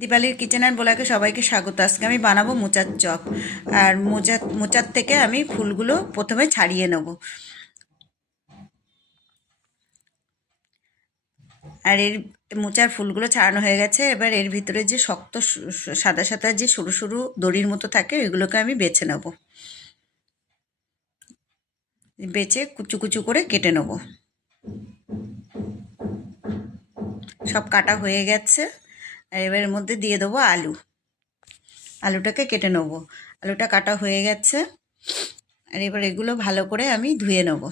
দীপালির kitchen and ব্লগে সবাইকে স্বাগত। আজকে আমি বানাবো মোচার চপ। আর মোচার থেকে আমি ফুলগুলো প্রথমে ছাড়িয়ে নেব। আর এর মোচার ফুলগুলো ছাড়ানো হয়ে গেছে। এবার এর ভিতরে যে শক্ত সাদা সাদা যে সরু সরু দড়ির মতো থাকে ওইগুলোকে আমি বেছে নেব। বেছে কুচু কুচু করে কেটে নেব। সব কাটা হয়ে গেছে। আর এবার এর মধ্যে দিয়ে দেবো আলু। আলুটাকে কেটে নেব। আলুটা কাটা হয়ে গেছে। আর এবার এগুলো ভালো করে আমি ধুয়ে নেব।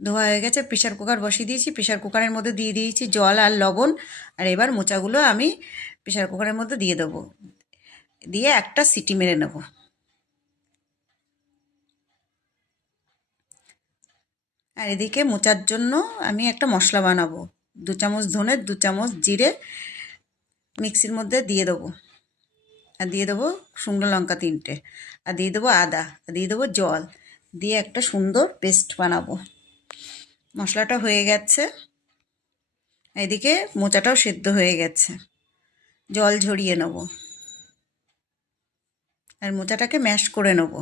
ধোয়া হয়ে গেছে। প্রেশার কুকার বসিয়ে দিয়েছি। প্রেশার কুকারের মধ্যে দিয়ে দিয়েছি জল আর লবণ। আর এবার মোচাগুলো আমি প্রেশার কুকারের মধ্যে দিয়ে দেবো। দিয়ে একটা সিটি মেরে নেব। আর এদিকে মোচার জন্য আমি একটা মশলা বানাবো। 2 চামচ ধনে, 2 চামচ জিরে মিক্সির মধ্যে দিয়ে দেবো। আর দিয়ে দেবো শুকনো লঙ্কা 3টে। আর দিয়ে দেবো আদা। আর দিয়ে দেবো জল। দিয়ে একটা সুন্দর পেস্ট বানাবো। মশলাটা হয়ে গেছে। এদিকে মোচাটাও সেদ্ধ হয়ে গেছে। জল ঝরিয়ে নেব। আর মোচাটাকে ম্যাশ করে নেব।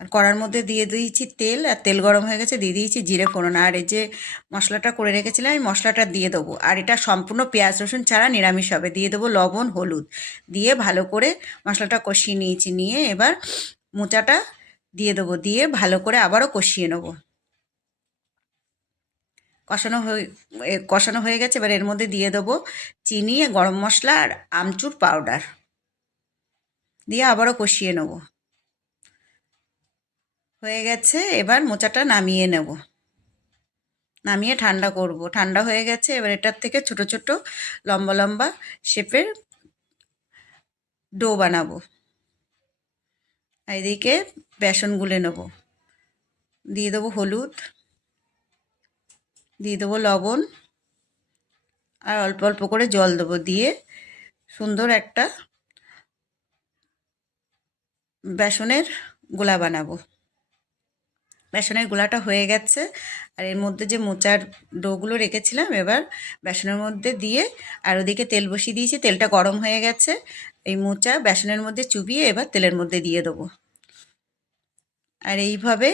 আর কড়ার মধ্যে দিয়ে দিয়েছি তেল। আর তেল গরম হয়ে গেছে, দিয়ে দিয়েছি জিরে ফোড়ন। আর এই যে মশলাটা করে রেখেছিলাম আমি মশলাটা দিয়ে দেবো। আর এটা সম্পূর্ণ পেঁয়াজ রসুন ছাড়া নিরামিষ হবে। দিয়ে দেবো লবণ হলুদ। দিয়ে ভালো করে মশলাটা কষিয়ে নিয়েছি। নিয়ে এবার মোচাটা দিয়ে দেবো। দিয়ে ভালো করে আবারও কষিয়ে নেব। কষানো হয়ে গেছে। এবার এর মধ্যে দিয়ে দেবো চিনি, গরম মশলা আর আমচুর পাউডার। দিয়ে আবারও কষিয়ে নেব। হয়ে গেছে। এবার মোচাটা নামিয়ে নেব। নামিয়ে ঠান্ডা করব। ঠান্ডা হয়ে গেছে। এবার এটার থেকে ছোট ছোট লম্বা লম্বা শেপের ডো বানাবো। এদিকে বেসন গুলে নেব। দিয়ে দেবো হলুদ, দিয়ে দেবো লবণ, আর অল্প অল্প করে জল দেবো। দিয়ে সুন্দর একটা বেসনের গোলা বানাবো। বেসনের গোলাটা হয়ে গেছে। আর এর মধ্যে যে মোচার ডোগুলো রেখেছিলাম এবার বেসনের মধ্যে দিয়ে, আর ওদিকে তেল বসিয়ে দিয়েছি। তেলটা গরম হয়ে গেছে। এই মোচা বেসনের মধ্যে চুবিয়ে এবার তেলের মধ্যে দিয়ে দেবো। আর এইভাবে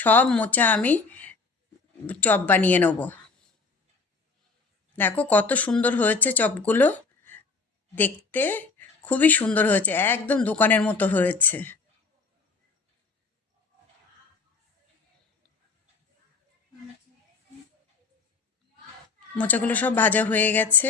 সব মোচা আমি চপ বানিয়ে নেব। দেখো কত সুন্দর হয়েছে চপগুলো। দেখতে খুবই সুন্দর হয়েছে, একদম দোকানের মতো হয়েছে। মোচাগুলো সব ভাজা হয়ে গেছে।